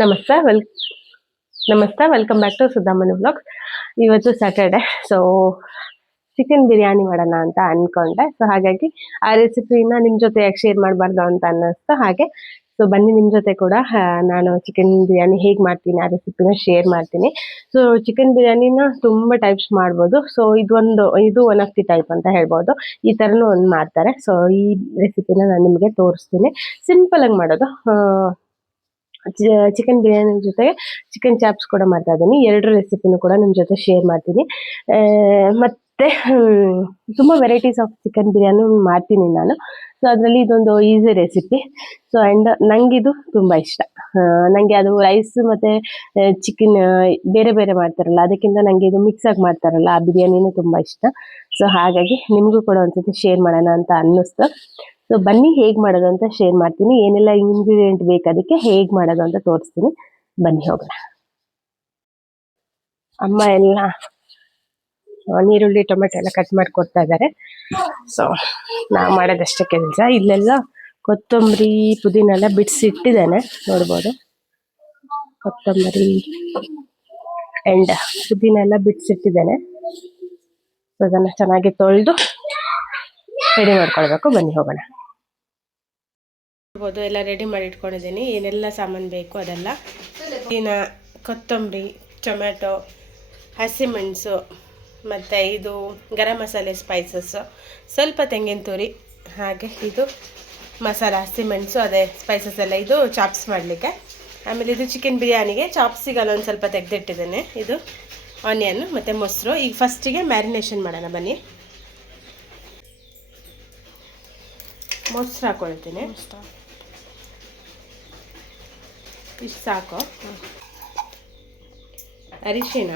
ನಮಸ್ತೆ ವೆಲ್ ನಮಸ್ತೆ welcome back to ಸುಧಾಮನಿ vlogs. ಇವತ್ತು ಸ್ಯಾಟರ್ಡೆ, ಸೊ ಚಿಕನ್ ಬಿರಿಯಾನಿ ಮಾಡೋಣ ಅಂತ ಅನ್ಕೊಂಡೆ. ಸೊ ಹಾಗಾಗಿ ಆ ರೆಸಿಪಿನ ನಿಮ್ಮ ಜೊತೆ ಯಾಕೆ ಶೇರ್ ಮಾಡಬಾರ್ದು ಅಂತ ಅನ್ನಿಸ್ತು. ಹಾಗೆ ಸೊ ಬನ್ನಿ ನಿಮ್ಮ ಜೊತೆ ಕೂಡ ನಾನು ಚಿಕನ್ ಬಿರಿಯಾನಿ ಹೇಗೆ ಮಾಡ್ತೀನಿ ಆ ರೆಸಿಪಿನ ಶೇರ್ ಮಾಡ್ತೀನಿ. ಸೊ ಚಿಕನ್ ಬಿರಿಯಾನಿನ ತುಂಬ ಟೈಪ್ಸ್ ಮಾಡ್ಬೋದು. ಸೊ ಇದು ಒನ್ ಆಫ್ ದಿ ಟೈಪ್ ಅಂತ ಹೇಳ್ಬೋದು. ಈ ಥರನೂ ಒಂದು ಮಾಡ್ತಾರೆ. ಸೊ ಈ ರೆಸಿಪಿನ ನಾನು ನಿಮಗೆ ತೋರಿಸ್ತೀನಿ. ಸಿಂಪಲಾಗಿ ಮಾಡೋದು. ಚಿಕನ್ ಬಿರಿಯಾನಿ ಜೊತೆಗೆ ಚಿಕನ್ ಚಾಪ್ಸ್ ಕೂಡ ಮಾಡ್ತಾ ಇದ್ದೀನಿ. ಎರಡು ರೆಸಿಪಿನೂ ಕೂಡ ನಿಮ್ಮ ಜೊತೆ ಶೇರ್ ಮಾಡ್ತೀನಿ. ಮತ್ತೆ ತುಂಬ ವೆರೈಟೀಸ್ ಆಫ್ ಚಿಕನ್ ಬಿರಿಯಾನಿ ಮಾಡ್ತೀನಿ ನಾನು. ಸೊ ಅದರಲ್ಲಿ ಇದೊಂದು ಈಸಿ ರೆಸಿಪಿ. ಸೊ ಆ್ಯಂಡ್ ನನಗಿದು ತುಂಬ ಇಷ್ಟ. ನನಗೆ ಅದು ರೈಸ್ ಮತ್ತು ಚಿಕನ್ ಬೇರೆ ಬೇರೆ ಮಾಡ್ತಾರಲ್ಲ, ಅದಕ್ಕಿಂತ ನನಗೆ ಇದು ಮಿಕ್ಸ್ ಆಗಿ ಮಾಡ್ತಾರಲ್ಲ ಆ ಬಿರಿಯಾನಿನೂ ತುಂಬ ಇಷ್ಟ. ಸೊ ಹಾಗಾಗಿ ನಿಮಗೂ ಕೂಡ ಒಂದ್ಸತಿ ಶೇರ್ ಮಾಡೋಣ ಅಂತ ಅನ್ನಿಸ್ತು. ಸೊ ಬನ್ನಿ ಹೇಗೆ ಮಾಡೋದು ಅಂತ ಶೇರ್ ಮಾಡ್ತೀನಿ. ಏನೆಲ್ಲ ಇಂಗ್ರೀಡಿಯೆಂಟ್ ಬೇಕು, ಅದಕ್ಕೆ ಹೇಗೆ ಮಾಡೋದು ಅಂತ ತೋರಿಸ್ತೀನಿ. ಬನ್ನಿ ಹೋಗೋಣ. ಅಮ್ಮ ಎಲ್ಲ ನೀರುಳ್ಳಿ ಟೊಮೆಟೊ ಎಲ್ಲ ಕಟ್ ಮಾಡಿ ಕೊಡ್ತಾ ಇದ್ದಾರೆ. ಸೊ ನಾವು ಮಾಡೋದಷ್ಟೇ ಕೆಲಸ. ಇಲ್ಲೆಲ್ಲ ಕೊತ್ತಂಬರಿ ಪುದೀನ ಎಲ್ಲ ಬಿಡಿಸಿಟ್ಟಿದ್ದೇನೆ, ನೋಡ್ಬೋದು. ಕೊತ್ತಂಬರಿ ಆ್ಯಂಡ್ ಪುದೀನ ಎಲ್ಲ ಬಿಡಿಸಿಟ್ಟಿದ್ದೇನೆ. ಸೊ ಅದನ್ನು ಚೆನ್ನಾಗಿ ತೊಳೆದು ರೆಡಿ ಮಾಡ್ಕೊಳ್ಬೇಕು. ಬನ್ನಿ ಹೋಗೋಣ. ನೋಡ್ಬೋದು, ಎಲ್ಲ ರೆಡಿ ಮಾಡಿ ಇಟ್ಕೊಂಡಿದ್ದೀನಿ. ಏನೆಲ್ಲ ಸಾಮಾನು ಬೇಕು ಅದೆಲ್ಲ. ಕೊತ್ತಂಬರಿ, ಟೊಮೆಟೊ, ಹಸಿಮೆಣಸು, ಮತ್ತು ಇದು ಗರಂ ಮಸಾಲೆ ಸ್ಪೈಸಸ್ಸು, ಸ್ವಲ್ಪ ತೆಂಗಿನ ತುರಿ, ಹಾಗೆ ಇದು ಮಸಾಲ ಹಸಿಮೆಣಸು, ಅದೇ ಸ್ಪೈಸಸ್ ಎಲ್ಲ. ಇದು ಚಾಪ್ಸ್ ಮಾಡಲಿಕ್ಕೆ. ಆಮೇಲೆ ಇದು ಚಿಕನ್ ಬಿರಿಯಾನಿಗೆ ಚಾಪ್ಸಿಗೆಲ್ಲ ಒಂದು ಸ್ವಲ್ಪ ತೆಗೆದಿಟ್ಟಿದ್ದೇನೆ. ಇದು ಆನಿಯನ್ ಮತ್ತು ಮೊಸರು. ಈಗ ಫಸ್ಟಿಗೆ ಮ್ಯಾರಿನೇಷನ್ ಮಾಡೋಣ ಬನ್ನಿ. ಮೊಸರು ಹಾಕೊಳ್ತೀನಿ. ಇಷ್ಟು ಸಾಕು. ಅರಿಶಿಣ,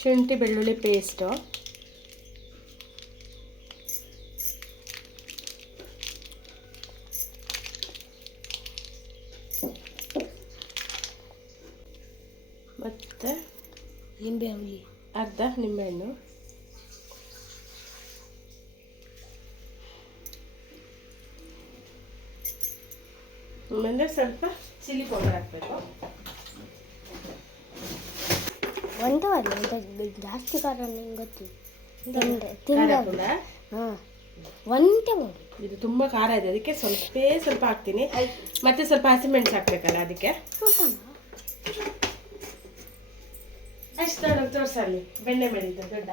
ಶುಂಠಿ ಬೆಳ್ಳುಳ್ಳಿ ಪೇಸ್ಟು, ಮತ್ತು ನಿಂಬೆಹಣ್ಣು, ಅರ್ಧ ನಿಂಬೆಹಣ್ಣು, ಆಮೇಲೆ ಸ್ವಲ್ಪ ಚಿಲ್ಲಿ ಪೌಡರ್ ಹಾಕಬೇಕು. ಒಂದು ಜಾಸ್ತಿ ಖಾರ ಗೊತ್ತು. ಇದು ತುಂಬ ಖಾರ ಇದೆ, ಅದಕ್ಕೆ ಸ್ವಲ್ಪ ಹಾಕ್ತೀನಿ. ಮತ್ತೆ ಸ್ವಲ್ಪ ಹಸಿಮೆಣಸು ಹಾಕ್ಬೇಕಲ್ಲ, ಅದಕ್ಕೆ ಅಷ್ಟು. ತೋರಿಸಲ್ಲಿ ಬೆಣ್ಣೆ ಮಾಡಿದ್ದು ದೊಡ್ಡ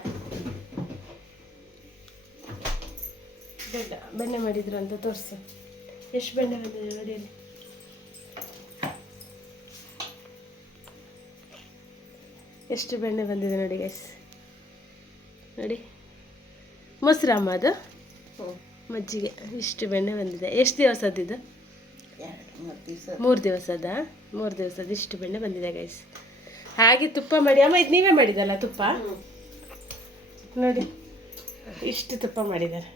ಬೆಣ್ಣೆ ಮಾಡಿದ್ರು ಅಂತ ತೋರಿಸು. ಎಷ್ಟು ಬೆಣ್ಣೆ ಬಂದಿದೆ ನೋಡಿ. ಎಷ್ಟು ಬೆಣ್ಣೆ ಬಂದಿದೆ ನೋಡಿ ಗೈಸ್, ನೋಡಿ. ಮೊಸರಮ್ಮ ಅದು ಮಜ್ಜಿಗೆ, ಇಷ್ಟು ಬೆಣ್ಣೆ ಬಂದಿದೆ. ಎಷ್ಟು ದಿವಸದ್ದು? 3 ದಿವಸದ. 3 ದಿವಸದ ಇಷ್ಟು ಬೆಣ್ಣೆ ಬಂದಿದೆ ಗೈಸ್. ಹಾಗೆ ತುಪ್ಪ ಮಾಡಿ. ಅಮ್ಮ ಇದು ನೀವೇ ಮಾಡಿದಲ್ಲ ತುಪ್ಪ? ನೋಡಿ ಇಷ್ಟು ತುಪ್ಪ ಮಾಡಿದ್ದಾರೆ.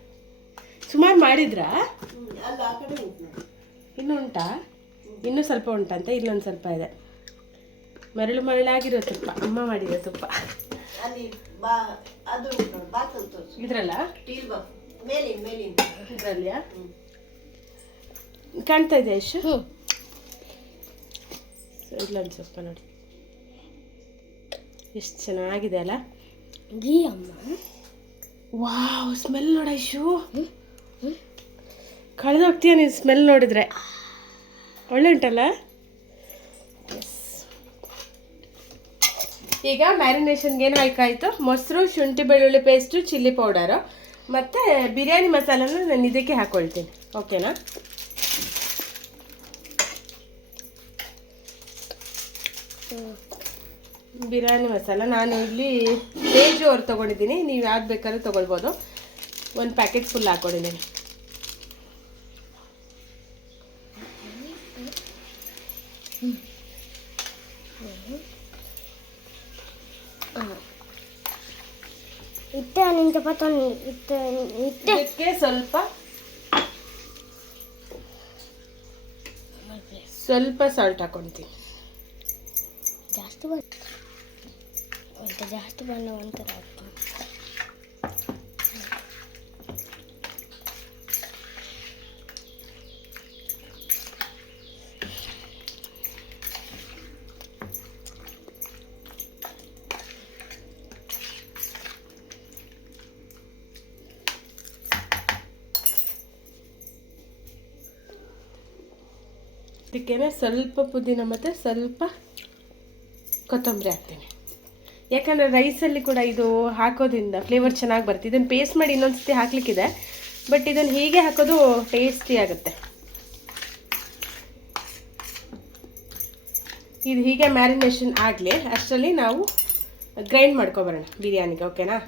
ಸುಮಾರು ಮಾಡಿದ್ರಾ? ಇನ್ನೂ ಉಂಟಾ? ಇನ್ನೂ ಸ್ವಲ್ಪ ಉಂಟಂತೆ. ಇಲ್ಲೊಂದು ಸ್ವಲ್ಪ ಇದೆ. ಮರಳಾಗಿರೋ ತುಪ್ಪ, ಅಮ್ಮ ಮಾಡಿರೋ ತುಪ್ಪ. ಇದ್ರಲ್ಲ ಇದ್ರಲ್ಲಿಯಾ ಕಾಣ್ತಾ ಇದೆ ಯಶು? ಇಲ್ಲೊಂದು ಸ್ವಲ್ಪ ನೋಡಿ, ಎಷ್ಟು ಚೆನ್ನಾಗಿದೆ ಅಲ್ಲ. ಗೀ ಅಮ್ಮ. ವಾವ್, ಸ್ಮೆಲ್ ನೋಡ ಯಶು. ಕಳೆದೋಗ್ತೀಯ ನೀನು ಸ್ಮೆಲ್ ನೋಡಿದ್ರೆ. ಒಳ್ಳೆ ಉಂಟಲ್ಲ. ಈಗ ಮ್ಯಾರಿನೇಷನ್ಗೆ ಏನು ಹಾಕಾಯಿತು? ಮೊಸರು, ಶುಂಠಿ ಬೆಳ್ಳುಳ್ಳಿ ಪೇಸ್ಟು, ಚಿಲ್ಲಿ ಪೌಡರು ಮತ್ತು ಬಿರಿಯಾನಿ ಮಸಾಲನ ನಾನು ಇದಕ್ಕೆ ಹಾಕ್ಕೊಳ್ತೀನಿ. ಓಕೆನಾ? ಬಿರಿಯಾನಿ ಮಸಾಲ ನಾನು ಇಲ್ಲಿ ರೇಜು ಅವ್ರು ತೊಗೊಂಡಿದ್ದೀನಿ. ನೀವು ಯಾವ್ದು ಬೇಕಾದ್ರೂ ತೊಗೊಳ್ಬೋದು. 1 ಪ್ಯಾಕೆಟ್ ಫುಲ್ ಹಾಕ್ಕೊಂಡಿದ್ದೀನಿ. ಇದಕ್ಕೆ ಸ್ವಲ್ಪ ಸಾಲ್ಟ್ ಹಾಕೊಳ್ತೀನಿ. ಜಾಸ್ತಿ ಅಂತ ಜಾಸ್ತಿ ಬಣ್ಣ ಒಂಥರ ಆಗ್ತದೆ. ಇದಕ್ಕೇನೆ ಸ್ವಲ್ಪ ಪುದೀನ ಮತ್ತು ಸ್ವಲ್ಪ ಕೊತ್ತಂಬರಿ ಹಾಕ್ತೀನಿ. ಯಾಕಂದರೆ ರೈಸಲ್ಲಿ ಕೂಡ ಇದು ಹಾಕೋದ್ರಿಂದ ಫ್ಲೇವರ್ ಚೆನ್ನಾಗಿ ಬರುತ್ತೆ. ಇದನ್ನು ಪೇಸ್ಟ್ ಮಾಡಿ ಇನ್ನೊಂದು ಸತಿ ಹಾಕಲಿಕ್ಕಿದೆ, ಬಟ್ ಇದನ್ನು ಹೀಗೆ ಹಾಕೋದು ಟೇಸ್ಟಿ ಆಗುತ್ತೆ. ಇದು ಹೀಗೆ ಮ್ಯಾರಿನೇಷನ್ ಆಗಲಿ, ಅಷ್ಟರಲ್ಲಿ ನಾವು ಗ್ರೈಂಡ್ ಮಾಡ್ಕೊಬರೋಣ ಬಿರಿಯಾನಿಗೆ. ಓಕೆನಾ?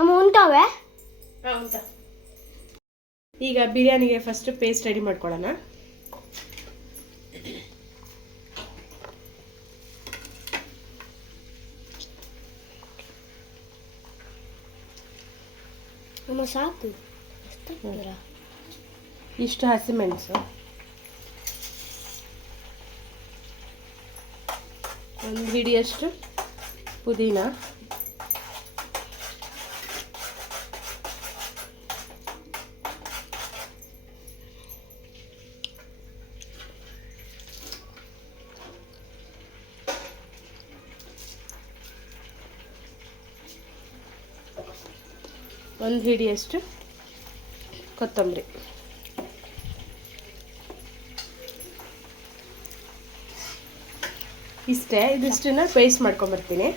ಅಮ್ಮ ಉಂಟಾವೆ? ಹಾಂ ಉಂಟಾ. ಈಗ ಬಿರಿಯಾನಿಗೆ ಫಸ್ಟ್ ಪೇಸ್ಟ್ ರೆಡಿ ಮಾಡ್ಕೊಳ್ಳೋಣ. ಅಮ್ಮ ಸಾಕು. ಇಷ್ಟು ಹಸಿಮೆಣಸು, ಒಂದು ಹಿಡಿಯಷ್ಟು ಪುದೀನ, ಒಂದು ಹಿಡಿಯಷ್ಟು ಕೊತ್ತಂಬರಿ, ಇಷ್ಟೇ. ಇದಿಷ್ಟನ್ನ ಪೇಸ್ಟ್ ಮಾಡ್ಕೊಂಬರ್ತೀನಿ.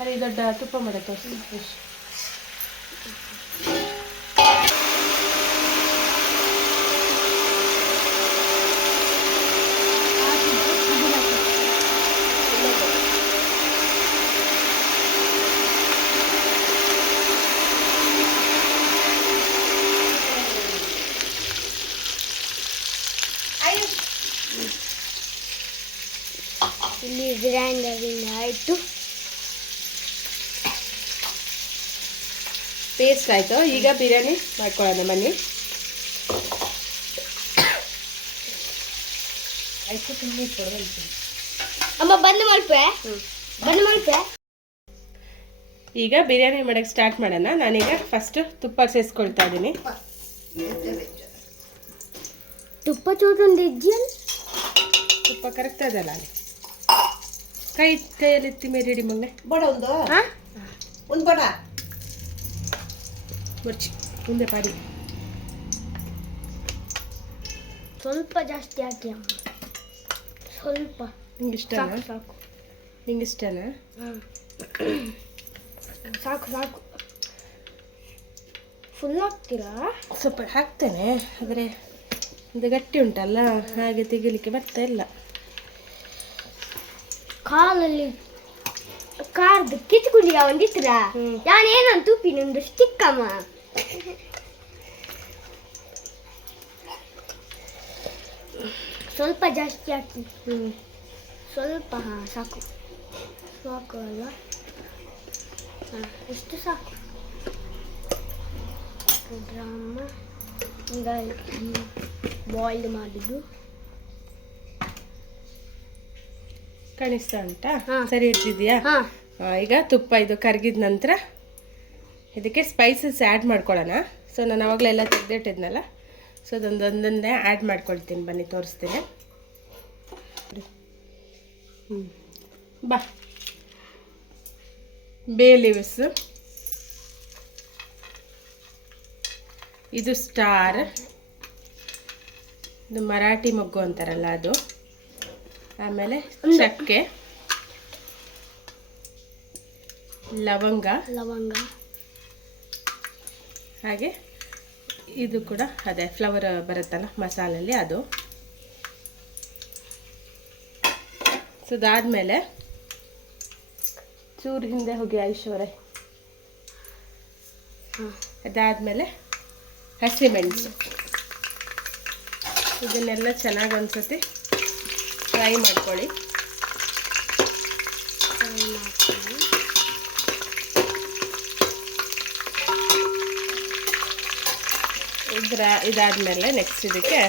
ಅಲ್ಲಿ ದೊಡ್ಡ ತುಪ್ಪ ಮಾಡಕ್ಕೆ ಇಲ್ಲಿ ಗ್ರೈಂಡರಿಂದ ಆಯಿತು, ಪೇಸ್ಟ್ ಆಯಿತು. ಈಗ ಬಿರಿಯಾನಿ ಮಾಡ್ಕೊಳ್ಳೋಣ ಬನ್ನಿ. ಅಮ್ಮ ಬಂದು ಮಲ್ಪೆ, ಬಂದು ಮಲ್ಪೆ. ಈಗ ಬಿರಿಯಾನಿ ಮಾಡೋಕ್ಕೆ ಸ್ಟಾರ್ಟ್ ಮಾಡೋಣ. ನಾನೀಗ ಫಸ್ಟ್ ತುಪ್ಪ ಸೇರಿಸ್ಕೊಳ್ತಾ ಇದ್ದೀನಿ. ತುಪ್ಪ ಚೂಟೊಂದು ಇಜ್ಜಿಯಲ್ಲ, ತುಪ್ಪ ಕರೆಕ್ಟ್ ಅದಲ್ಲ ಅಲ್ಲಿ ಕೈಯಲ್ಲಿ ಎತ್ತಿ ಮೇಲೆ ರೆಡಿ ಮಗನೆ ಬಡ ಒಂದು ಬಡ ಮುಚ್ಚಿ ಮುಂದೆ ಪಾಡಿ. ಸ್ವಲ್ಪ ಜಾಸ್ತಿ ಹಾಕಿ ಅಮ್ಮ, ಸ್ವಲ್ಪ. ನಿಂಗೆ ಇಷ್ಟನಾ? ಸಾಕು. ನಿಂಗೆ ಇಷ್ಟನಾ? ಸಾಕು ಸಾಕು. ಫುಲ್ ಹಾಕ್ತೀರಾ? ಸ್ವಲ್ಪ ಹಾಕ್ತೇನೆ, ಆದರೆ ಇದು ಗಟ್ಟಿ ಉಂಟಲ್ಲ, ಹಾಗೆ ತೆಗಿಲಿಕ್ಕೆ ಬರ್ತಾ ಇಲ್ಲ. ಕಾಲಲ್ಲಿ ಕಾರ್ದು ಕಿಚ್ಕುಲಿಯ ಒಂದಿತ್ರ ನಾನೇನಂತ ತುಪ್ಪಿನೊಂದು ಸ್ಟಿಕ್ಕಮ್ಮ. ಸ್ವಲ್ಪ ಜಾಸ್ತಿ ಹಾಕಿ. ಸ್ವಲ್ಪ. ಹಾಂ ಸಾಕು ಸಾಕು ಅಲ್ವಾ? ಹಾಂ ಇಷ್ಟು ಸಾಕು. ಡ್ರಮ್ಮ ಈಗ ಬಾಯ್ಲ್ಡ್ ಮಾಡಿದ್ದು ಕಾಣಿಸ್ತಾ ಉಂಟಾ? ಹಾಂ. ಸರಿ ಇರ್ತಿದ್ಯಾ? ಹಾಂ. ಈಗ ತುಪ್ಪ ಇದು ಕರಗಿದ ನಂತರ ಇದಕ್ಕೆ ಸ್ಪೈಸಸ್ ಆ್ಯಡ್ ಮಾಡ್ಕೊಳ್ಳೋಣ. ಸೊ ನಾನು ಅವಾಗಲೆಲ್ಲ ತೆಗೆದಿಟ್ಟಿದ್ನಲ್ಲ, ಸೊ ಅದೊಂದೊಂದೊಂದೇ ಆ್ಯಡ್ ಮಾಡ್ಕೊಳ್ತೀನಿ. ಬನ್ನಿ ತೋರಿಸ್ತೀನಿ. ಬಾ. ಬೇ ಲೀವ್ಸ್, ಇದು ಸ್ಟಾರ್, ಇದು ಮರಾಠಿ ಮೊಗ್ಗು ಅಂತಾರಲ್ಲ ಅದು, ಆಮೇಲೆ ಚಕ್ಕೆ, ಲವಂಗ, ಹಾಗೆ ಇದು ಕೂಡ ಅದೇ ಫ್ಲವರ್ ಬರುತ್ತಲ್ಲ ಮಸಾಲಲ್ಲಿ ಅದು. ಸೊ ಅದಾದಮೇಲೆ ಚೂರು ಹಿಂದೆ ಹೋಗಿ ಐಶ್ವರ್ಯ, ಅದಾದಮೇಲೆ ಹಸಿಮೆಣಸು, ಇದನ್ನೆಲ್ಲ ಚೆನ್ನಾಗಿ ಒಂದ್ಸತಿ ಫ್ರೈ ಮಾಡ್ಕೊಳ್ಳಿ. ಇದಾದ್ಮೇಲೆ ನೆಕ್ಸ್ಟ್ ಇದಕ್ಕೆ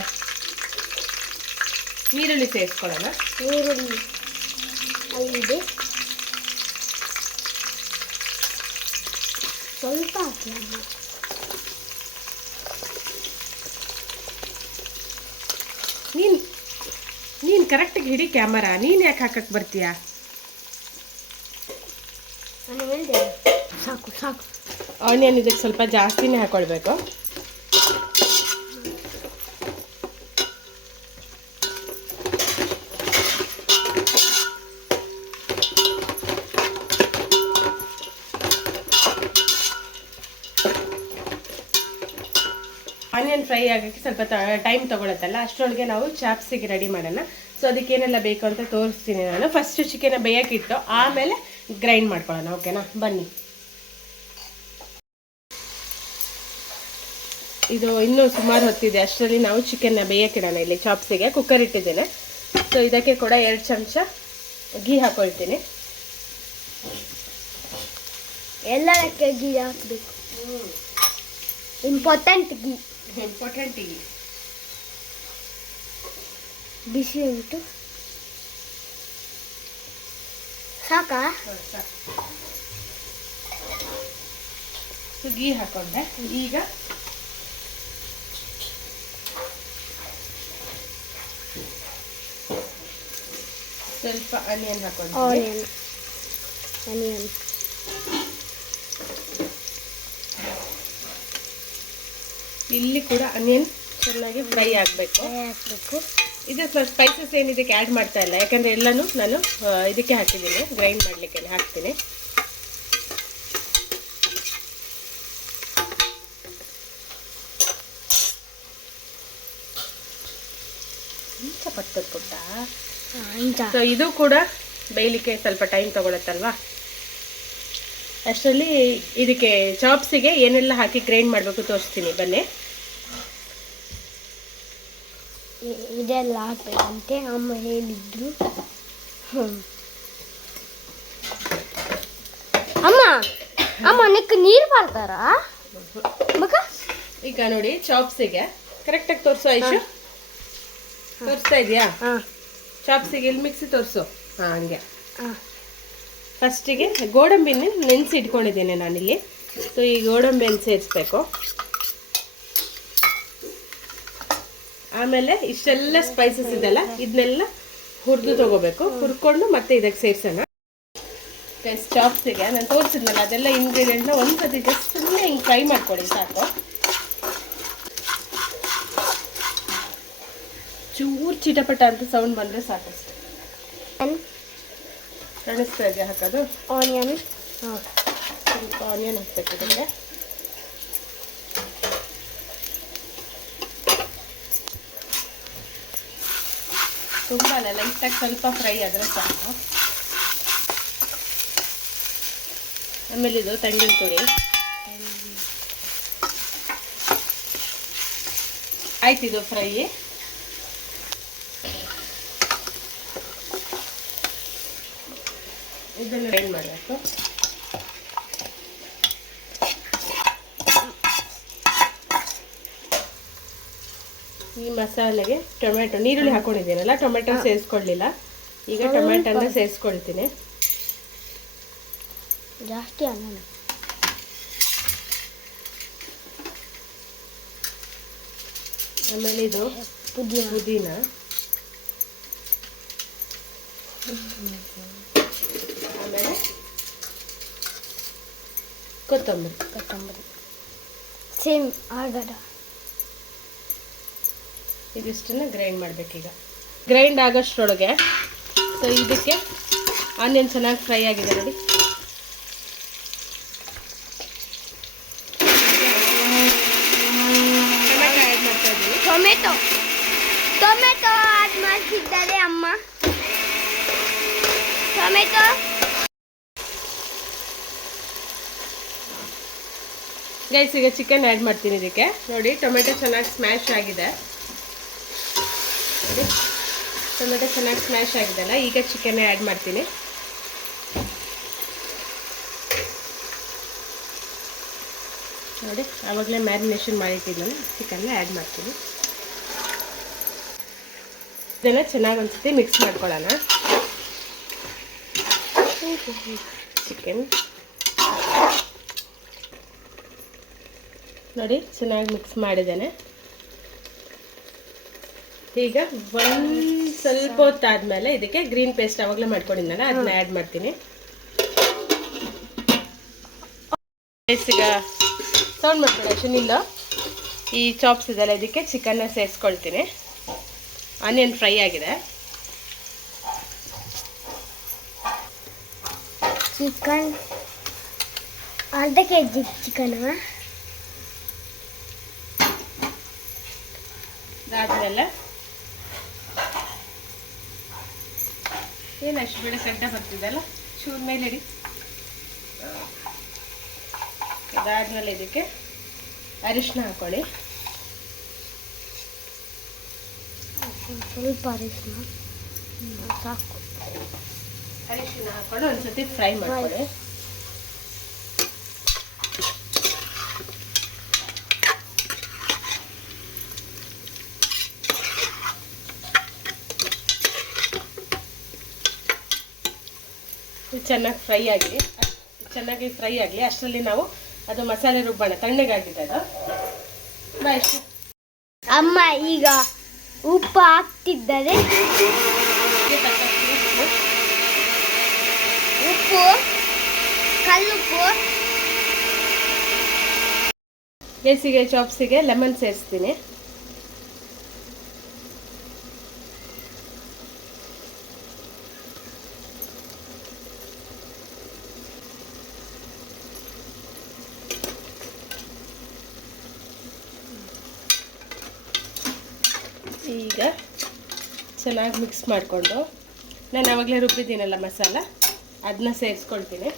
ಈರುಳ್ಳಿ ಸೇರಿಸ್ಕೊಳ್ಳೋಣ. ಈರುಳ್ಳಿ ಅಲ್ಲಿದೆ, ಸ್ವಲ್ಪ ಹಾಕಿ ಅಮ್ಮ. ನೀನು ಕರೆಕ್ಟಾಗಿ ಹಿಡಿ ಕ್ಯಾಮರಾ. ನೀನು ಯಾಕೆ ಹಾಕಕ್ಕೆ ಬರ್ತೀಯಾ? ನಾನು ಹೇಳಿದೆ ಸಾಕು ಸಾಕು. ಆನಿಯನ್ ಇದಕ್ಕೆ ಸ್ವಲ್ಪ ಜಾಸ್ತಿನೇ ಹಾಕೊಳ್ಬೇಕು. ಆನಿಯನ್ ಫ್ರೈ ಆಗೋಕ್ಕೆ ಸ್ವಲ್ಪ ಟೈಮ್ ತೊಗೊಳತ್ತಲ್ಲ, ಅಷ್ಟರೊಳಗೆ ನಾವು ಚಾಪ್ಸಿಗೆ ರೆಡಿ ಮಾಡೋಣ. ಸೊ ಅದಕ್ಕೇನೆಲ್ಲ ಬೇಕು ಅಂತ ತೋರಿಸ್ತೀನಿ ನಾನು. ಫಸ್ಟ್ ಚಿಕನ್ನ ಬೇಯಕ್ಕಿಟ್ಟು ಆಮೇಲೆ ಗ್ರೈಂಡ್ ಮಾಡ್ಕೊಳ್ಳೋಣ. ಓಕೆನಾ? ಬನ್ನಿ. ಇದು ಇನ್ನೂ ಸುಮಾರು ಹೊತ್ತಿದೆ, ಅಷ್ಟರಲ್ಲಿ ನಾವು ಚಿಕನ್ನ ಬೇಯಕ್ಕಿಡೋಣ. ಇಲ್ಲಿ ಚಾಪ್ಸಿಗೆ ಕುಕ್ಕರ್ ಇಟ್ಟಿದ್ದೇನೆ. ಸೊ ಇದಕ್ಕೆ ಕೂಡ 2 ಚಮಚ ಗೀ ಹಾಕೊಳ್ತೀನಿ. ಎಲ್ಲದಕ್ಕೆ ಗೀ ಹಾಕಬೇಕು. ಇಂಪಾರ್ಟೆಂಟ್ ಗೀ. ಬಿಸಿ ಉಂಟು. ಸಾಕಾ? ಗೀ ಹಾಕೊಂಡೆ. ಈಗ ಸ್ವಲ್ಪ ಆನಿಯನ್ ಹಾಕೊಂಡೆ. ಆನಿಯನ್ ಇಲ್ಲಿ ಕೂಡ ಆನಿಯನ್ ಚೆನ್ನಾಗಿ ಫ್ರೈ ಆಗಬೇಕು. ಇದು ಸ್ಪೈಸಸ್ ಏನು ಇದಕ್ಕೆ ಆ್ಯಡ್ ಮಾಡ್ತಾ ಇಲ್ಲ, ಯಾಕಂದರೆ ಎಲ್ಲನೂ ನಾನು ಇದಕ್ಕೆ ಹಾಕಿದ್ದೀನಿ, ಗ್ರೈಂಡ್ ಮಾಡಲಿಕ್ಕೆ ಹಾಕ್ತೀನಿ. ಪತ್ತದ ಪುಟ್ಟ. ಸೊ ಇದು ಕೂಡ ಬೇಯಲಿಕ್ಕೆ ಸ್ವಲ್ಪ ಟೈಮ್ ತಗೊಳತ್ತಲ್ವಾ. ಅಷ್ಟರಲ್ಲಿ ಇದಕ್ಕೆ ಚಾಪ್ಸಿಗೆ ಏನೆಲ್ಲ ಹಾಕಿ ಗ್ರೈಂಡ್ ಮಾಡಬೇಕು ತೋರಿಸ್ತೀನಿ, ಬನ್ನಿ. ಇದೆಲ್ಲ ಹಾಕ್ಬೇಕಂತೆ ಅಮ್ಮ ಹೇಳಿದ್ರು. ಅಮ್ಮ ಅಮ್ಮ ನಿಕ್ಕ ನೀರು ಬರ್ತಾರಾ ಮಗ? ಈಗ ನೋಡಿ ಚಾಪ್ಸಿಗೆ ಕರೆಕ್ಟಾಗಿ ತೋರಿಸು ಐಶು. ತೋರಿಸ್ತಾ ಇದೆಯಾ? ಚಾಪ್ಸಿಗೆ ಇಲ್ಲಿ ಮಿಕ್ಸಿ ತೋರಿಸು. ಹಾಂ, ಹಂಗೆ. ಫಸ್ಟಿಗೆ ಗೋಡಂಬಿನ ನೆನೆಸಿ ಇಟ್ಕೊಂಡಿದ್ದೇನೆ ನಾನಿಲ್ಲಿ. ಸೊ ಈ ಗೋಡಂಬಿಯನ್ನು ಸೇರಿಸ್ಬೇಕು. ಆಮೇಲೆ ಇಷ್ಟೆಲ್ಲ ಸ್ಪೈಸಸ್ ಇದೆಲ್ಲ, ಇದನ್ನೆಲ್ಲ ಹುರಿದು ತಗೋಬೇಕು. ಹುರ್ಕೊಂಡು ಮತ್ತೆ ಇದಕ್ಕೆ ಸೇರಿಸೋಣ. ಚಾಪ್ಸಿಗೆ ನಾನು ತೋರಿಸಿದ್ನಲ್ಲ ಅದೆಲ್ಲ ಇಂಗ್ರೀಡಿಯೆಂಟ್ನ ಒಂದ್ಸತಿ ಜಸ್ಟ್ ಸುಮ್ಮನೆ ಹಿಂಗೆ ಫ್ರೈ ಮಾಡ್ಕೊಳ್ಳಿ ಸಾಕು. ಚೂರು ಚಿಟಪಟ ಅಂತ ಸೌಂಡ್ ಬಂದರೆ ಸಾಕಷ್ಟು. ಕಾಣಿಸ್ತಾ ಇದೆಯಾ ಹಾಕೋದು? ಆನಿಯನ್. ಸ್ವಲ್ಪ ಆನಿಯನ್ ಹಾಕ್ಬೇಕು ಇದಕ್ಕೆ. ತುಂಬ ಅಲ್ಲ, ಲೈಟಾಗಿ ಸ್ವಲ್ಪ ಫ್ರೈ ಆದರೆ ಸಾಕು. ಆಮೇಲೆ ಇದು ತೆಂಗಿನ ತುರಿ. ಆಯ್ತು, ಇದು ಫ್ರೈ. ಇದನ್ನು ಗ್ರೈಂಡ್ ಮಾಡಬೇಕು. ಈ ಮಸಾಲೆಗೆ ಟೊಮೆಟೊ, ನೀರುಳ್ಳಿ ಹಾಕೊಂಡಿದ್ದೀನಲ್ಲ, ಟೊಮೆಟೊ ಸೇರಿಸ್ಕೊಳ್ಳಿಲ್ಲ. ಈಗ ಟೊಮೆಟೊನ ಸೇರಿಸ್ಕೊಳ್ತೀನಿ. ಜಾಸ್ತಿ ಅನ್ನ. ಆಮೇಲೆ ಇದು ಪುದೀನ. ಆಮೇಲೆ ಕೊತ್ತಂಬರಿ ಸೇಮ್ ಆಗಡ. ಇದಿಷ್ಟನ್ನು ಗ್ರೈಂಡ್ ಮಾಡಬೇಕೀಗ. ಗ್ರೈಂಡ್ ಆಗೋಷ್ಟರೊಳಗೆ ಸೊ ಇದಕ್ಕೆ ಆನಿಯನ್ ಚೆನ್ನಾಗಿ ಫ್ರೈ ಆಗಿದೆ ನೋಡಿ. ಟೊಮೆಟೊ ಆಡ್ ಮಾಡ್ತಿದ್ದಾರೆ ಅಮ್ಮ. ಟೊಮೆಟೊ ಗೈಸ್, ಈಗ ಚಿಕನ್ ಆ್ಯಡ್ ಮಾಡ್ತೀನಿ ಇದಕ್ಕೆ. ನೋಡಿ ಟೊಮೆಟೊ ಚೆನ್ನಾಗಿ ಸ್ಮ್ಯಾಶ್ ಆಗಿದೆ. ಟೊಮೆಟೊ ಚೆನ್ನಾಗಿ ಸ್ಮ್ಯಾಶ್ ಆಗಿದೆಲ್ಲ, ಈಗ ಚಿಕನ್ ಆ್ಯಡ್ ಮಾಡ್ತೀನಿ. ನೋಡಿ, ಆವಾಗಲೇ ಮ್ಯಾರಿನೇಷನ್ ಮಾಡಿಟ್ಟಿದ್ನಲ್ಲ ಚಿಕನ್ನ ಆ್ಯಡ್ ಮಾಡ್ತೀನಿ. ಇದನ್ನು ಚೆನ್ನಾಗಿ ಒಂದ್ಸತಿ ಮಿಕ್ಸ್ ಮಾಡ್ಕೊಳ್ಳೋಣ. ಚಿಕನ್ ನೋಡಿ ಚೆನ್ನಾಗಿ ಮಿಕ್ಸ್ ಮಾಡಿದ್ದೇನೆ. ಈಗ ಸ್ವಲ್ಪ ಹೊತ್ತಾದ್ಮೇಲೆ ಇದಕ್ಕೆ ಗ್ರೀನ್ ಪೇಸ್ಟ್ ಆವಾಗಲೇ ಮಾಡ್ಕೊಂಡಿದ್ದಲ್ಲ ಅದನ್ನ ಆ್ಯಡ್ ಮಾಡ್ತೀನಿ. ಈಗ ಸೌಂಡ್ ಮಾಡ್ಕೊಳ್ಳಿ ಅಷ್ಟೇನಿಲ್ಲ. ಈ ಚಾಪ್ಸ್ ಇದೆಲ್ಲ ಇದಕ್ಕೆ ಚಿಕನ್ನ ಸೇರಿಸ್ಕೊಳ್ತೀನಿ. ಆನಿಯನ್ ಫ್ರೈ ಆಗಿದೆ. ಚಿಕನ್ ಅರ್ಧ ಕೆಜಿ ಚಿಕನ್ ಅದಾದ್ಮೇಲೆ ಏನು ಅಷ್ಟು ಬೇಡ ಗಡ್ಡ ಬರ್ತಿದ್ದಲ್ಲ ಚೂರ್ ಮೇಲೆ ಇಡಿ. ಅದಾದ್ಮೇಲೆ ಇದಕ್ಕೆ ಅರಿಶಿನ ಹಾಕೊಳ್ಳಿ. ಸ್ವಲ್ಪ ಅರಿಶಿನ ಸಾಕು. ಅರಿಶಿನ ಹಾಕೊಂಡು ಒಂದ್ಸತಿ ಫ್ರೈ ಮಾಡ್ಕೊಳ್ಳಿ. ಚೆನ್ನಾಗಿ ಫ್ರೈ ಆಗಲಿ. ಅಷ್ಟರಲ್ಲಿ ನಾವು ಅದು ಮಸಾಲೆ ರುಬ್ಬೋಣ. ತಣ್ಣಗಾಗಿದೆ ಅದು. ಎಷ್ಟು ಅಮ್ಮ ಈಗ ಉಪ್ಪು ಹಾಕ್ತಿದ್ದಾರೆ. ಉಪ್ಪು, ಕಲ್ಲುಪ್ಪು. ಬೇಸಿಗೆ ಚಾಪ್ಸಿಗೆ ಲೆಮನ್ ಸೇರಿಸ್ತೀನಿ. ಈಗ ಚೆನ್ನಾಗಿ ಮಿಕ್ಸ್ ಮಾಡಿಕೊಂಡು ನಾನು ಆವಾಗಲೇ ರುಬ್ಬಿದ್ದೀನಲ್ಲ ಮಸಾಲ ಅದನ್ನ ಸೇರಿಸ್ಕೊಳ್ತೀನಿ.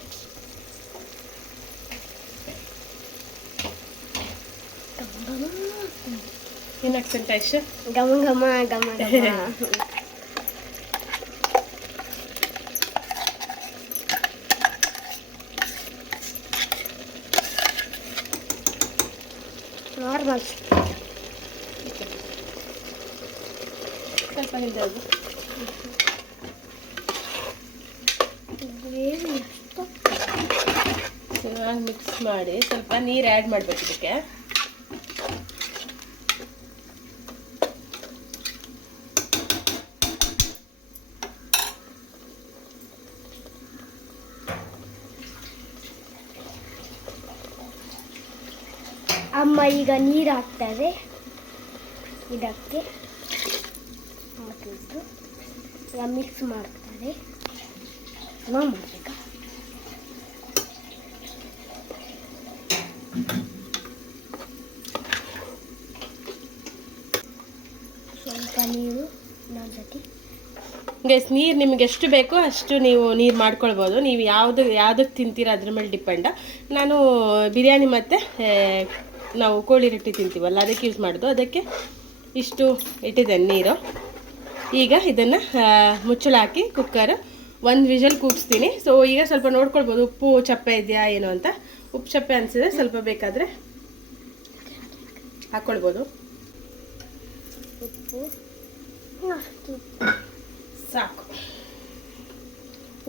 ಏನಾಗ್ತಂತ ಇಷ್ಟು ಘಮ ಘಮ ಘಮ ಘಮ. ನಾರ್ಮಲ್ ಸ್ವಲ್ಪ ಹಿಂದೆ ಹೋಗು. ಚೆನ್ನಾಗಿ ಮಿಕ್ಸ್ ಮಾಡಿ ಸ್ವಲ್ಪ ನೀರು ಆ್ಯಡ್ ಮಾಡಬೇಕು ಇದಕ್ಕೆ. ಅಮ್ಮ ಈಗ ನೀರು ಹಾಕ್ತಾರೆ. ಇದಕ್ಕೆ ಹಾಕಿದ್ದು ಈಗ ಮಿಕ್ಸ್ ಮಾಡ್ತಾರೆ. ನಾವು ಮಾಡಬೇಕಾ? ಸ್ವಲ್ಪ ನೀರು ಇನ್ನೊಂದ್ಸತಿ. ಗೈಸ್, ನೀರು ನಿಮಗೆ ಎಷ್ಟು ಬೇಕೋ ಅಷ್ಟು ನೀವು ನೀರು ಮಾಡ್ಕೊಳ್ಬೋದು. ನೀವು ಯಾವುದಕ್ಕೆ ತಿಂತೀರ ಅದ್ರ ಮೇಲೆ ಡಿಪೆಂಡ. ನಾನು ಬಿರಿಯಾನಿ ಮತ್ತು ನಾವು ಕೋಳಿ ರೊಟ್ಟಿ ತಿಂತೀವಲ್ಲ ಅದಕ್ಕೆ ಯೂಸ್ ಮಾಡೋದು. ಅದಕ್ಕೆ ಇಷ್ಟು ಇಟ್ಟಿದ್ದೇನೆ ನೀರು. ಈಗ ಇದನ್ನು ಮುಚ್ಚಳ ಹಾಕಿ ಕುಕ್ಕರ್ 1 ವಿಷಲ್ ಕೂಗಿಸ್ತೀನಿ. ಸೊ ಈಗ ಸ್ವಲ್ಪ ನೋಡ್ಕೊಳ್ಬೋದು ಉಪ್ಪು ಚಪ್ಪೆ ಇದೆಯಾ ಏನು ಅಂತ. ಉಪ್ಪು ಚಪ್ಪೆ ಅನಿಸಿದ್ರೆ ಸ್ವಲ್ಪ ಬೇಕಾದರೆ ಹಾಕ್ಕೊಳ್ಬೋದು. ಉಪ್ಪು ಸಾಕು.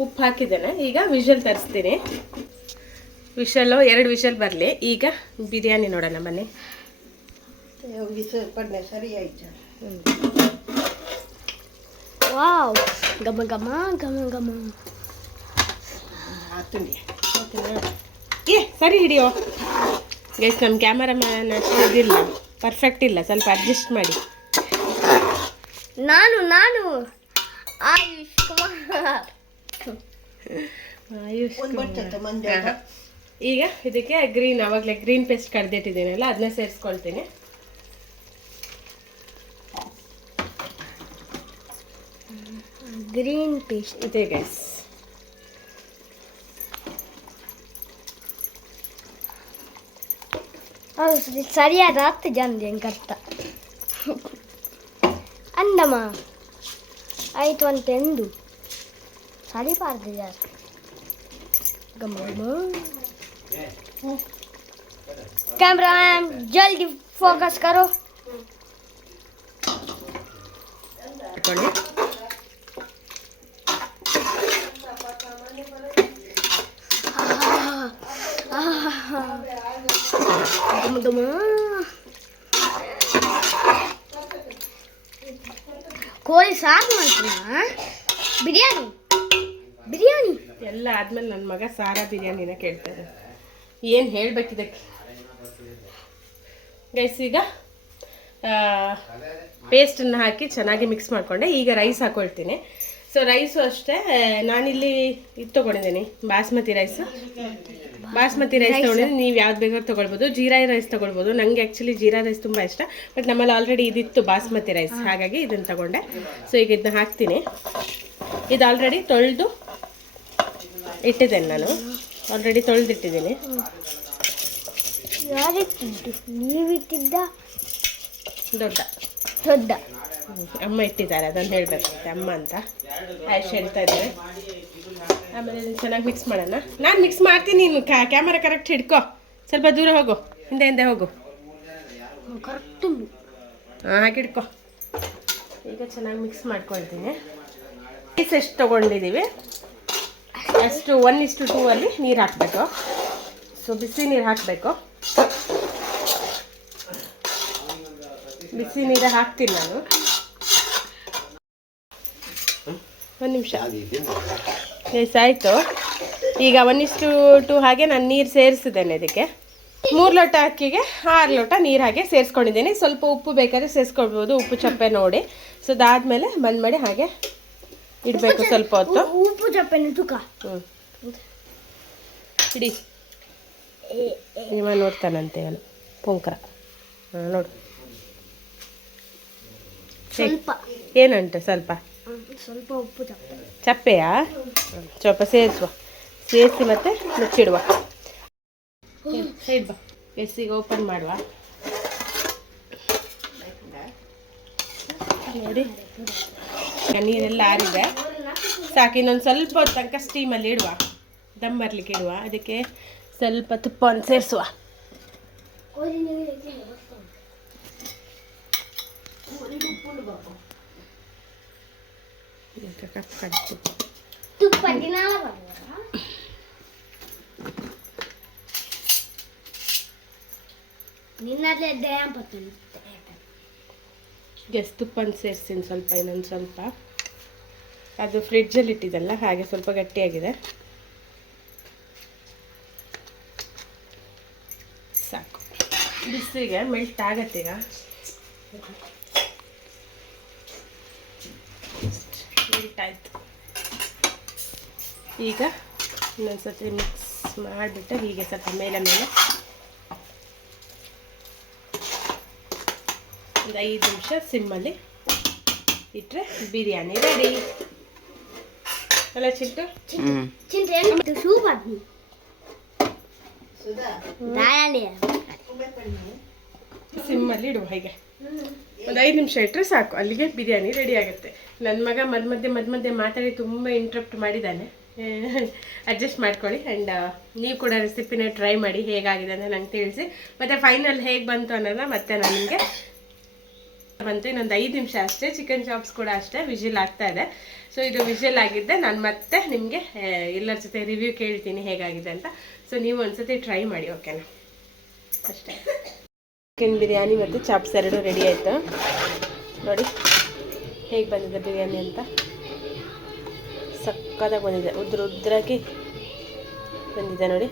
ಉಪ್ಪು ಹಾಕಿದ್ದೇನೆ. ಈಗ ವಿಷಲ್ ತರಿಸ್ತೀನಿ. 2 ವಿಷಲ್ ಬರಲಿ. ಈಗ ಬಿರಿಯಾನಿ ನೋಡೋಣ ಬನ್ನಿ. ಸರಿ ಆಯ್ತು. ವಾವ್, ಘಮ ಘಮ ಘಮ ಘಮ. ಸರಿ ಹಿಡಿಯೋ ಗೈಸ್. ನಮ್ಮ ಕ್ಯಾಮರಾಮ್ಯಾನ್ ಅಷ್ಟು ಇದಿಲ್ಲ, ಪರ್ಫೆಕ್ಟ್ ಇಲ್ಲ, ಸ್ವಲ್ಪ ಅಡ್ಜಸ್ಟ್ ಮಾಡಿ. ನಾನು ಆಯುಷ್ ಕುಮಾರ್. ಈಗ ಇದಕ್ಕೆ ಆವಾಗಲೇ ಗ್ರೀನ್ ಪೇಸ್ಟ್ ಕಡ್ದಿಟ್ಟಿದ್ದೀನಲ್ಲ ಅದನ್ನ ಸೇರಿಸ್ಕೊಳ್ತೀನಿ. ಗ್ರೀನ್ ಪೇಸ್ಟ್ ಇದೆ ಗೈಸ್. ಹೌದು, ಸರಿಯಾದ 10 ಜನ ಕಷ್ಟ. ಅಂದ ಗಮ ಆಯ್ತು ಅಂತ ಎಂದು ಸಾಡಿ ಪಾರ್ದು ಯಾರು ಗಮ ಗಮ कैमरा मैन जल्दी फोकस करो कोई साग ಮಾಡ್ತೀರಾ ಬಿರಿಯಾನಿ ಎಲ್ಲ ಆದ್ಮೇಲೆ ನನ್ನ ಮಗ ಸಾರಾ ಬಿರಿಯಾನಿನ ಕೇಳ್ತಾರೆ. ಏನು ಹೇಳ್ಬೇಕಿದಕ್ಕೆ ಗೈಸ್. ಈಗ ಪೇಸ್ಟನ್ನು ಹಾಕಿ ಚೆನ್ನಾಗಿ ಮಿಕ್ಸ್ ಮಾಡಿಕೊಂಡೆ. ಈಗ ರೈಸ್ ಹಾಕೊಳ್ತೀನಿ. ಸೊ ರೈಸು ಅಷ್ಟೇ, ನಾನಿಲ್ಲಿ ಇದು ತೊಗೊಂಡಿದ್ದೀನಿ ಬಾಸ್ಮತಿ ರೈಸ್ ತೊಗೊಂಡಿದ್ದೀನಿ. ನೀವು ಯಾವ್ದು ಬೇಕಾದ್ರೂ ತೊಗೊಳ್ಬೋದು. ಜೀರಾ ರೈಸ್ ತೊಗೊಳ್ಬೋದು. ನನಗೆ ಆ್ಯಕ್ಚುಲಿ ಜೀರಾ ರೈಸ್ ತುಂಬ ಇಷ್ಟ, ಬಟ್ ನಮ್ಮಲ್ಲಿ ಆಲ್ರೆಡಿ ಇದಿತ್ತು ಬಾಸ್ಮತಿ ರೈಸ್, ಹಾಗಾಗಿ ಇದನ್ನು ತೊಗೊಂಡೆ. ಸೊ ಈಗ ಇದನ್ನ ಹಾಕ್ತೀನಿ. ಇದು ಆಲ್ರೆಡಿ ತೊಳೆದು ಇಟ್ಟಿದ್ದೇನೆ, ನಾನು ಆಲ್ರೆಡಿ ತೊಳೆದಿಟ್ಟಿದ್ದೀನಿ. ಯಾರಿಟ್ಟಿದ್ದು? ನೀವಿಟ್ಟಿದ್ದ? ದೊಡ್ಡ ಅಮ್ಮ ಇಟ್ಟಿದ್ದಾರೆ, ಅದನ್ನು ಹೇಳಬೇಕು ಅಮ್ಮ ಅಂತ ಆಯ್ತು ಹೇಳ್ತಾ ಇದ್ದಾರೆ. ಆಮೇಲೆ ಇದನ್ನು ಚೆನ್ನಾಗಿ ಮಿಕ್ಸ್ ಮಾಡೋಣ. ನಾನು ಮಿಕ್ಸ್ ಮಾಡ್ತೀನಿ, ನೀನು ಕ್ಯಾಮರಾ ಕರೆಕ್ಟ್ ಹಿಡ್ಕೊ. ಸ್ವಲ್ಪ ದೂರ ಹೋಗು, ಹಿಂದೆ ಹೋಗು. ಕರೆಕ್ಟು ಹಾಗೆ ಹಿಡ್ಕೊ. ಈಗ ಚೆನ್ನಾಗಿ ಮಿಕ್ಸ್ ಮಾಡ್ಕೊಳ್ತೀನಿ. ರೈಸ್ ಎಷ್ಟು ತೊಗೊಂಡಿದ್ದೀವಿ ಅಷ್ಟು 1:2 ಅಲ್ಲಿ ನೀರು ಹಾಕಬೇಕು. ಸೊ ಬಿಸಿ ನೀರು ಹಾಕಬೇಕು. ಬಿಸಿ ನೀರು ಹಾಕ್ತೀನಿ ನಾನು. ಒಂದು ನಿಮಿಷ ಎಸ್ ಆಯಿತು. ಈಗ 1:2 ಹಾಗೆ ನಾನು ನೀರು ಸೇರಿಸಿದ್ದೇನೆ. ಇದಕ್ಕೆ 3 ಲೋಟ ಅಕ್ಕಿಗೆ 6 ಲೋಟ ನೀರು ಹಾಗೆ ಸೇರಿಸ್ಕೊಂಡಿದ್ದೀನಿ. ಸ್ವಲ್ಪ ಉಪ್ಪು ಬೇಕಾದ್ರೆ ಸೇರಿಸ್ಕೊಳ್ಬೋದು, ಉಪ್ಪು ಚಪ್ಪೆ ನೋಡಿ. ಸೊ ಅದಾದಮೇಲೆ ಬಂದ್ ಮಾಡಿ ಹಾಗೆ ಇಡಬೇಕು ಸ್ವಲ್ಪ ಹೊತ್ತು. ಉಪ್ಪು ಚಪ್ಪೆನ ತುಕ ಇಡಿ. ಇವ ನೋಡ್ತಾನಂತೆ, ಅವನು ಪುಂಕರ. ನೋಡು ಸ್ವಲ್ಪ ಏನಂತೆ ಸ್ವಲ್ಪ ಉಪ್ಪು ಚಪ್ಪೆಯಾ? ಸ್ವಲ್ಪ ಸೇರಿಸಿ ಮತ್ತೆ ಮುಚ್ಚಿಡುವ. ಇಡ್ಬಾ. ಎಸ್ಸಿಗೆ ಓಪನ್ ಮಾಡುವ. ನೋಡಿ ನೀರೆಲ್ಲ ಆರಿದೆ ಸಾಕು. ಇನ್ನೊಂದು ಸ್ವಲ್ಪ ಹೊತ್ತು ತನಕ ಸ್ಟೀಮಲ್ಲಿ ಇಡುವ, ದಮ್ ಬರಲಿಕ್ಕೆ ಇಡುವ. ಅದಕ್ಕೆ ಸ್ವಲ್ಪ ತುಪ್ಪವನ್ನು ಸೇರಿಸುವ. ಗೆಸ್ ತುಪ್ಪನ್ನು ಸೇರಿಸ್ತೀನಿ ಸ್ವಲ್ಪ, ಇನ್ನೊಂದು ಸ್ವಲ್ಪ. ಅದು ಫ್ರಿಡ್ಜಲ್ಲಿ ಇಟ್ಟಿದ್ದಲ್ಲ, ಹಾಗೆ ಸ್ವಲ್ಪ ಗಟ್ಟಿಯಾಗಿದೆ. ಸಾಕು, ಬಿಸಿಗೆ ಮೆಲ್ಟ್ ಆಗತ್ತೆ. ಈಗ ಮೆಲ್ಟ್ ಆಯಿತು. ಈಗ ಇನ್ನೊಂದ್ಸತಿ ಮಿಕ್ಸ್ ಮಾಡಿಬಿಟ್ಟು ಹೀಗೆ ಸ್ವಲ್ಪ ಮೇಲೆ ಒಂದು 5 ನಿಮಿಷ ಸಿಮ್ಮಲ್ಲಿ ಇಟ್ಟರೆ ಬಿರಿಯಾನಿ ರೆಡಿ ಅಲ್ಲ ಚಿಂಟು? ಸಿಮ್ಮಲ್ಲಿ ಇಡುವ. ಹೀಗೆ ಒಂದು 5 ನಿಮಿಷ ಇಟ್ಟರೆ ಸಾಕು, ಅಲ್ಲಿಗೆ ಬಿರಿಯಾನಿ ರೆಡಿ ಆಗುತ್ತೆ. ನನ್ನ ಮಗ ಮಧ್ಯ ಮಾತಾಡಿ ತುಂಬ ಇಂಟ್ರಪ್ಟ್ ಮಾಡಿದ್ದಾನೆ. ಅಡ್ಜಸ್ಟ್ ಮಾಡ್ಕೊಳ್ಳಿ. ಆ್ಯಂಡ್ ನೀವು ಕೂಡ ರೆಸಿಪಿನ ಟ್ರೈ ಮಾಡಿ, ಹೇಗಾಗಿದೆ ಅಂತ ನಂಗೆ ತಿಳಿಸಿ. ಮತ್ತು ಫೈನಲ್ ಹೇಗೆ ಬಂತು ಅನ್ನೋದನ್ನ ಮತ್ತೆ ನಾನು ನಿಮಗೆ ಬಂತು. ಇನ್ನೊಂದು 5 ನಿಮಿಷ ಅಷ್ಟೇ. ಚಿಕನ್ ಚಾಪ್ಸ್ ಕೂಡ ಅಷ್ಟೇ ವಿಜಿಲ್ ಆಗ್ತಾ ಇದೆ. ಸೊ ಇದು ವಿಜಿಲ್ ಆಗಿದ್ದೆ. ನಾನು ಮತ್ತೆ ನಿಮಗೆ ಎಲ್ಲರ ಜೊತೆ ರಿವ್ಯೂ ಕೇಳ್ತೀನಿ ಹೇಗಾಗಿದೆ ಅಂತ. ಸೊ ನೀವು ಒಂದ್ಸತಿ ಟ್ರೈ ಮಾಡಿ, ಓಕೆನಾ? ಅಷ್ಟೇ. ಚಿಕನ್ ಬಿರಿಯಾನಿ ಮತ್ತು ಚಾಪ್ಸ್ ಎರಡೂ ರೆಡಿ ಆಯಿತು. ನೋಡಿ ಹೇಗೆ ಬಂದಿದೆ ಬಿರಿಯಾನಿ ಅಂತ. ಸಕ್ಕತ್ತಾಗಿ ಬಂದಿದೆ, ಉದ್ರಾಗಿ ಬಂದಿದೆ ನೋಡಿ.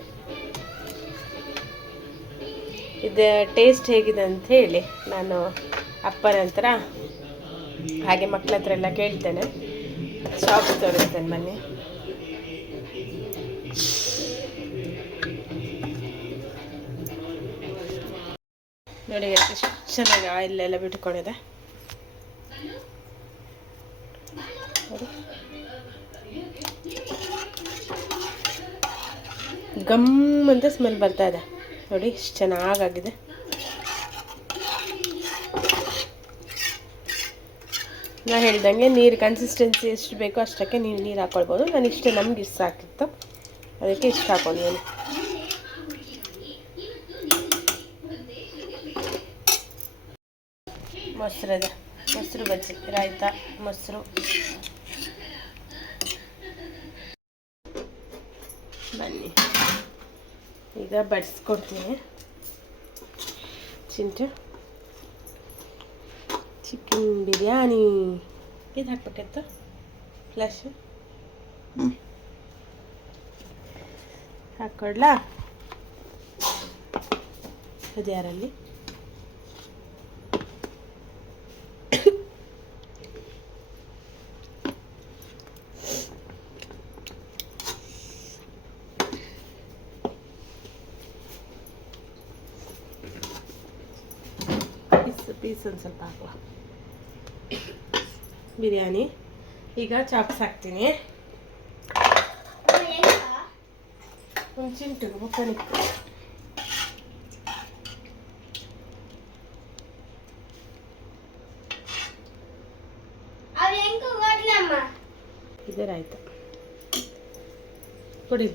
ಇದು ಟೇಸ್ಟ್ ಹೇಗಿದೆ ಅಂತ ಹೇಳಿ ನಾನು ಅಪ್ಪನ ಹತ್ರ ಹಾಗೆ ಮಕ್ಕಳ ಹತ್ರ ಎಲ್ಲ ಕೇಳ್ತೇನೆ. ಶಾಪ್ ತೋರಿಸ್ತೇನೆ ಬನ್ನಿ. ನೋಡಿ ಎಷ್ಟು ಚೆನ್ನಾಗಿ ಆಯಿಲ್ ಎಲ್ಲ ಬಿಟ್ಕೊಂಡಿದೆ ನೋಡಿ. ಗಮ್ ಅಂತ ಸ್ಮೆಲ್ ಬರ್ತಾ ಇದೆ ನೋಡಿ, ಎಷ್ಟು ಚೆನ್ನಾಗಾಗಿದೆ. ನಾನು ಹೇಳ್ದಂಗೆ ನೀರು ಕನ್ಸಿಸ್ಟೆನ್ಸಿ ಎಷ್ಟು ಬೇಕೋ ಅಷ್ಟಕ್ಕೆ ನೀವು ನೀರು ಹಾಕ್ಕೊಳ್ಬೋದು. ನಾನು ಇಷ್ಟೇ, ನಮ್ಗೆ ಇಷ್ಟ ಸಾಕಿತ್ತು, ಅದಕ್ಕೆ ಇಷ್ಟ ಹಾಕೊಂಡಿದ್ದೀನಿ. ಮೊಸರದ ಮೊಸರು ಬಜ್ಜಿ, ರಾಯ್ತ, ಮೊಸರು. ಬನ್ನಿ ಈಗ ಬಡಿಸ್ಕೊಡ್ತೀನಿ. ಚಿಂಟು ಚಿಕನ್ ಬಿರಿಯಾನಿ ಇದು ಹಾಕ್ಬೇಕಿತ್ತು ಫ್ಲಾಶು ಹಾಕ್ಕೊಡ್ಲಾ? ಅದು ಯಾರಲ್ಲಿ ಪೀಸ್ ಒಂದು ಸ್ವಲ್ಪ ಹಾಕುವ. ಬಿರಿಯಾನಿ ಈಗ ಚಾಪ್ಸ್ ಹಾಕ್ತೀನಿ. ಒಂದು ಚಿಂಟು ಮುಕ್ಕನಿ ಇದರಾಯ್ತು ಕೊಡಿ.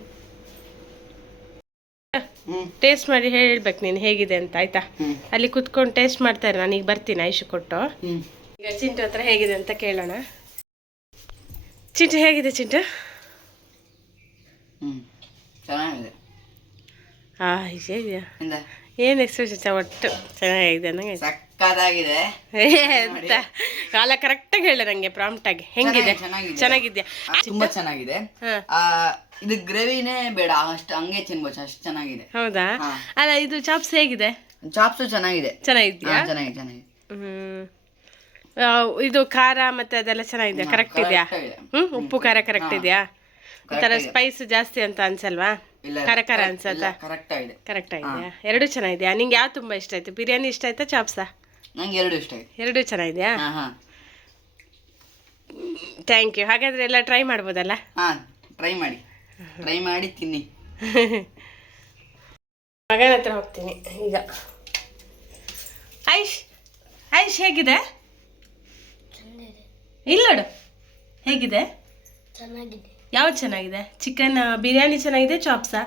ಟೇಸ್ಟ್ ಮಾಡಿ ಹೇಳ್ಬೇಕು ನೀನು ಹೇಗಿದೆ ಅಂತ, ಆಯ್ತಾ? ಅಲ್ಲಿ ಕುತ್ಕೊಂಡು ಟೇಸ್ಟ್ ಮಾಡ್ತಾರೆ. ನಾನೀಗ ಬರ್ತೀನಿ ಐಶು ಕೊಟ್ಟು. ಈಗ ಚಿಂಟು ಹತ್ರ ಹೇಗಿದೆ ಅಂತ ಕೇಳೋಣ. ಚಿಂಟು ಹೇಗಿದೆ ಚಿಂಟು? ಚೆನ್ನಾಗಿದೆ. ಹೇಗಿದೆಯಾ? ಏನು ಎಕ್ಸ್ಪ್ರೆಷನ್? ಒಟ್ಟು ಚೆನ್ನಾಗಿದೆ ನಂಗೆ. ಸಕ್ಕತ್ತಾಗಿದೆ ಅಂತ ಕಾಲ ಕರೆಕ್ಟಾಗಿ ಹೇಳ ನಂಗೆ ಪ್ರಾಂಪ್ಟಾಗಿ. ಹೆಂಗಿದೆ? ಚೆನ್ನಾಗಿದ್ಯಾ? ತುಂಬಾ ಚೆನ್ನಾಗಿದೆ. ಇದು ಗ್ರೇವಿನೇ ಬೇಡ, ಅಷ್ಟು ಹಂಗೆ ತಿನ್ಬೋದು, ಅಷ್ಟು ಚೆನ್ನಾಗಿದೆ. ಹೌದಾ? ಅಲ್ಲ ಇದು ಚಾಪ್ಸ್ ಹೇಗಿದೆ? ಚಾಪ್ಸು ಚೆನ್ನಾಗಿದೆ. ಚೆನ್ನಾಗಿದ್ಯಾ? ಚೆನ್ನಾಗಿದೆ. ಇದು ಖಾರ ಮತ್ತೆ ಅದೆಲ್ಲ ಚೆನ್ನಾಗಿದೆ, ಕರೆಕ್ಟ್ ಇದೆಯಾ? ಉಪ್ಪು ಖಾರ ಕರೆಕ್ಟ್ ಇದೆಯಾ? ಒಂಥರ ಸ್ಪೈಸ್ ಜಾಸ್ತಿ ಅಂತ ಅನ್ಸಲ್ವಾ? ಖಾರ ಖಾರ ಅನ್ಸತ್ತ? ಕರೆಕ್ಟ್ ಆಗಿದೆಯಾ? ಎರಡು ಚೆನ್ನಾಗಿದೆಯಾ? ನಿಂಗೆ ಯಾವ್ದು ತುಂಬಾ ಇಷ್ಟ ಆಯ್ತು? ಬಿರಿಯಾನಿ ಇಷ್ಟ ಆಯ್ತಾ ಚಾಪ್ಸಾ? ನಂಗೆ ಎರಡು ಇಷ್ಟ ಆಯ್ತು. ಎರಡು ಚೆನ್ನಾಗಿದೆಯಾ? Thank you. ಹಾಗಾದ್ರೆ ಎಲ್ಲ ಟ್ರೈ ಮಾಡ್ಬೋದಲ್ಲ? ಟ್ರೈ ಮಾಡಿ ತಿನ್ನಿ. ಮಗನ ಹತ್ರ ಹೋಗ್ತೀನಿ ಈಗ. ಐಶ್ ಹೇಗಿದೆ? ಇಲ್ಲೋಡು ಹೇಗಿದೆ? ಚೆನ್ನಾಗಿದೆ. ಯಾವ್ದು ಚೆನ್ನಾಗಿದೆ? ಚಿಕನ್ ಬಿರಿಯಾನಿ ಚೆನ್ನಾಗಿದೆ, ಚಾಪ್ಸಾ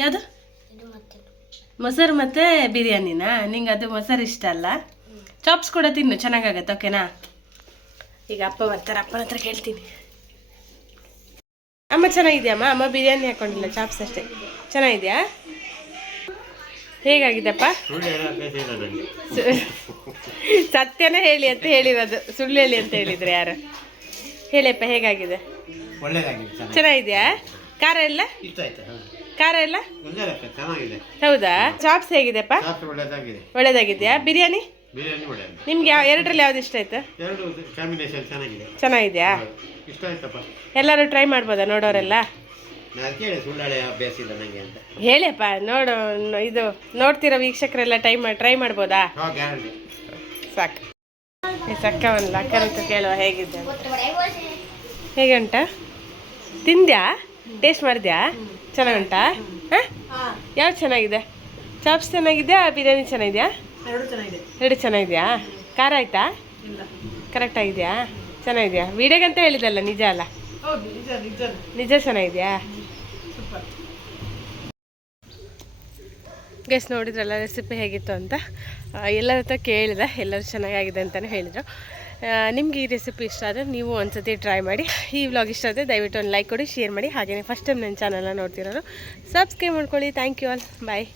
ಯಾವುದು? ಮೊಸರು ಮತ್ತೆ ಬಿರಿಯಾನಿನಾ? ನಿಂಗೆ ಅದು ಮೊಸರು ಇಷ್ಟ ಅಲ್ಲ? ಚಾಪ್ಸ್ ಕೂಡ ತಿನ್ನು, ಚೆನ್ನಾಗಾಗತ್ತೆ. ಓಕೆನಾ? ಈಗ ಅಪ್ಪ ಬರ್ತಾರೆ, ಅಪ್ಪನ ಹತ್ರ ಕೇಳ್ತೀನಿ. ಅಮ್ಮ ಚೆನ್ನಾಗಿದೆಯಮ್ಮ? ಅಮ್ಮ ಬಿರಿಯಾನಿ ಹಾಕೊಂಡಿಲ್ಲ, ಚಾಪ್ಸ್ ಅಷ್ಟೇ. ಚೆನ್ನಾಗಿದೆಯಾ? ಹೇಗಾಗಿದೆಪ್ಪ? ಸತ್ಯನೇ ಹೇಳಿ ಅಂತ ಹೇಳಿರೋದು, ಸುಳ್ಳು ಹೇಳಿ ಅಂತ ಹೇಳಿದ್ರೆ ಯಾರು? ಹೇಳಿಯಪ್ಪ ಹೇಗಾಗಿದೆ? ಚೆನ್ನಾಗಿದೆಯಾ? ಖಾರ ಎಲ್ಲ? ಖಾರ ಎಲ್ಲ ಹೌದಾ? ಚಾಪ್ಸ್ ಹೇಗಿದೆಪ್ಪ? ಒಳ್ಳೇದಾಗಿದೆಯಾ? ಬಿರಿಯಾನಿ ನಿಮ್ಗೆ ಎರಡರಲ್ಲಿ ಯಾವ್ದು ಇಷ್ಟ ಆಯ್ತು? ಚೆನ್ನಾಗಿದೆಯಾ? ಎಲ್ಲರೂ ಟ್ರೈ ಮಾಡ್ಬೋದಾ ನೋಡೋರೆಲ್ಲ? ಹೇಳಿಯಪ್ಪ, ನೋಡು, ಇದು ನೋಡ್ತಿರೋ ವೀಕ್ಷಕರೆಲ್ಲ ಟ್ರೈ ಮಾಡ್ಬೋದಾ? ಸಾಕು. ಸಕ್ಕವಲ್ಲ ಅಕ್ಕನಂತ ಕೇಳುವ ಹೇಗಿದೆ ಅಂತ. ಹೇಗೆ ಉಂಟಾ? ತಿಂದ್ಯಾ? ಟೇಸ್ಟ್ ಮಾಡಿದ್ಯಾ? ಚೆನ್ನಾಗುಂಟಾ? ಹಾಂ, ಯಾವ್ದು ಚೆನ್ನಾಗಿದೆ? ಚಾಪ್ಸ್ ಚೆನ್ನಾಗಿದೆಯಾ, ಬಿರಿಯಾನಿ ಚೆನ್ನಾಗಿದೆಯಾ? ಎರಡು ಚೆನ್ನಾಗಿದೆಯಾ? ಖಾರ ಆಯ್ತಾ? ಕರೆಕ್ಟ್ ಆಗಿದೆಯಾ? ಚೆನ್ನಾಗಿದೆಯಾ? ವಿಡಿಯೋಗಂತ ಹೇಳಿದಲ್ಲ, ನಿಜ ಅಲ್ಲ? ನಿಜ ಚೆನ್ನಾಗಿದೆಯಾ? ಗೆಸ್ ನೋಡಿದ್ರಲ್ಲ ರೆಸಿಪಿ ಹೇಗಿತ್ತು ಅಂತ. ಎಲ್ಲರ ಹತ್ರ ಕೇಳಿದೆ, ಎಲ್ಲರೂ ಚೆನ್ನಾಗಿದೆ ಅಂತಲೇ ಹೇಳಿದರು. ನಿಮಗೆ ಈ ರೆಸಿಪಿ ಇಷ್ಟ ಆದರೆ ನೀವು ಒಂದ್ಸತಿ ಟ್ರೈ ಮಾಡಿ. ಈ ವ್ಲಾಗ್ ಇಷ್ಟ ಆದರೆ ದಯವಿಟ್ಟು ಒಂದು ಲೈಕ್ ಕೊಡಿ, ಶೇರ್ ಮಾಡಿ. ಹಾಗೆಯೇ ಫಸ್ಟ್ ಟೈಮ್ ನನ್ನ ಚಾನಲ್ನ ನೋಡ್ತಿರೋರು ಸಬ್ಸ್ಕ್ರೈಬ್ ಮಾಡ್ಕೊಳ್ಳಿ. Thank you all. ಬಾಯ್.